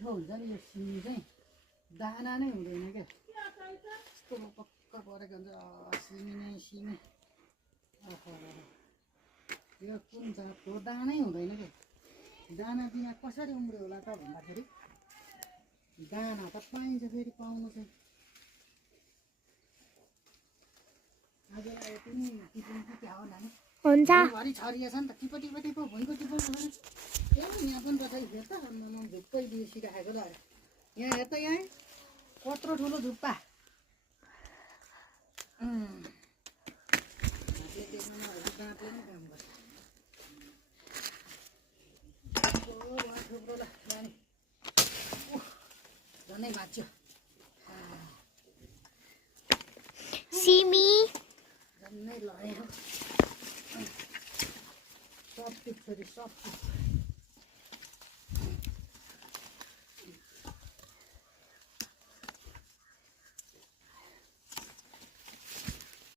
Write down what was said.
मिठो हुन्छ नि यो सिमी चाहिँ दाना नै हुँदैन क्या यस्तो पक्क परेको हुन्छ सिमी नै सिमी यो कुन जातको दानै हुँदैन क्या दाना बिना कसरी उम्रियो होला त भन्दाखेरि दाना त पाइन्छ फेरि पाउनु चाहिँ आजलाई पनि टिप्नु कि क्या हो नानी हुन्छ भरि छरिएछ नि त टिपो भुइँको टिपो भने यहाँ पनि बसाइ हेर त आम्मामा झुप्पै बिर्सिराखेको ल यहाँ हेर त यहाँ कत्रो ठुलो झुप्पा हातले देख्न नभएको दाँतले नै काम गर्छ थुप्रो ल नानी झनै भाँच्यो सिमी झन्नै लड्यो सब टिप्छ रे सब